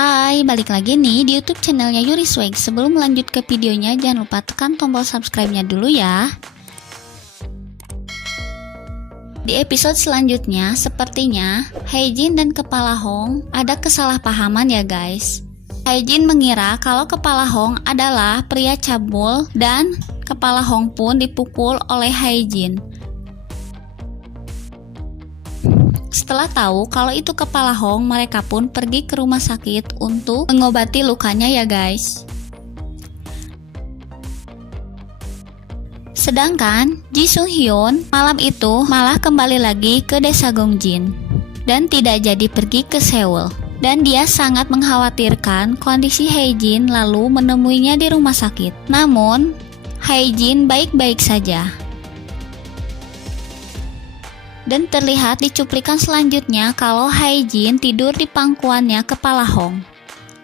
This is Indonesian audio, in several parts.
Hai, balik lagi nih di YouTube channelnya Yuri Swag. Sebelum lanjut ke videonya, jangan lupa tekan tombol subscribe-nya dulu ya. Di episode selanjutnya, sepertinya Haejin dan Kepala Hong ada kesalahpahaman ya guys. Haejin mengira kalau Kepala Hong adalah pria cabul dan Kepala Hong pun dipukul oleh Haejin. Setelah tahu kalau itu Kepala Hong, mereka pun pergi ke rumah sakit untuk mengobati lukanya ya guys. Sedangkan Ji Sung Hyun malam itu malah kembali lagi ke desa Gongjin dan tidak jadi pergi ke Seoul. Dan dia sangat mengkhawatirkan kondisi Haejin lalu menemuinya di rumah sakit. Namun Haejin baik-baik saja. Dan terlihat di cuplikan selanjutnya kalau Haejin tidur di pangkuannya Kepala Hong.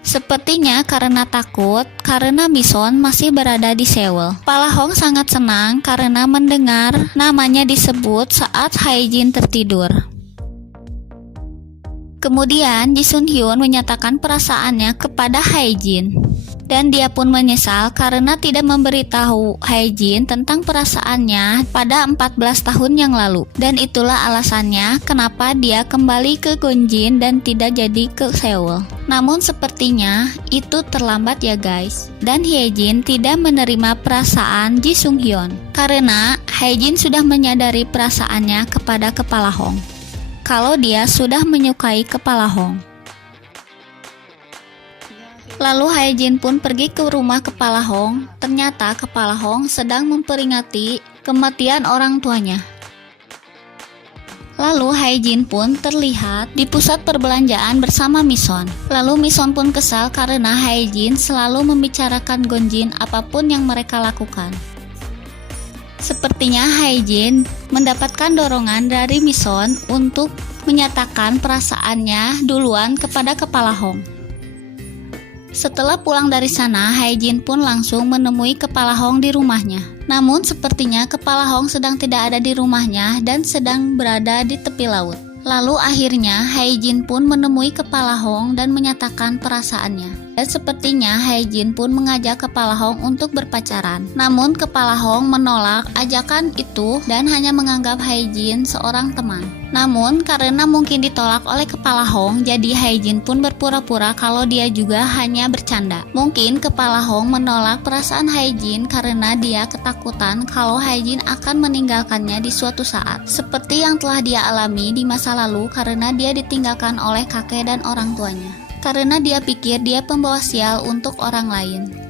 Sepertinya karena takut karena Mison masih berada di Seoul. Kepala Hong sangat senang karena mendengar namanya disebut saat Haejin tertidur. Kemudian Ji Sung Hyun menyatakan perasaannya kepada Haejin. Dan dia pun menyesal karena tidak memberitahu Haejin tentang perasaannya pada 14 tahun yang lalu. Dan itulah alasannya kenapa dia kembali ke Gongjin dan tidak jadi ke Seoul. Namun sepertinya itu terlambat ya guys. Dan Haejin tidak menerima perasaan Ji Sung Hyun karena Haejin sudah menyadari perasaannya kepada Kepala Hong. Kalau dia sudah menyukai Kepala Hong. Lalu Haejin pun pergi ke rumah Kepala Hong. Ternyata Kepala Hong sedang memperingati kematian orang tuanya. Lalu Haejin pun terlihat di pusat perbelanjaan bersama Mison. Lalu Mison pun kesal karena Haejin selalu membicarakan Gongjin apapun yang mereka lakukan. Sepertinya Haejin mendapatkan dorongan dari Mison untuk menyatakan perasaannya duluan kepada Kepala Hong. Setelah pulang dari sana, Haejin pun langsung menemui Kepala Hong di rumahnya. Namun sepertinya Kepala Hong sedang tidak ada di rumahnya dan sedang berada di tepi laut. Lalu akhirnya Haejin pun menemui Kepala Hong dan menyatakan perasaannya. Dan sepertinya Haejin pun mengajak Kepala Hong untuk berpacaran. Namun Kepala Hong menolak ajakan itu dan hanya menganggap Haejin seorang teman. Namun karena mungkin ditolak oleh Kepala Hong, jadi Haejin pun berpura-pura kalau dia juga hanya bercanda. Mungkin Kepala Hong menolak perasaan Haejin karena dia ketakutan kalau Haejin akan meninggalkannya di suatu saat. Seperti yang telah dia alami di masa lalu karena dia ditinggalkan oleh kakek dan orang tuanya. Karena dia pikir dia pembawa sial untuk orang lain.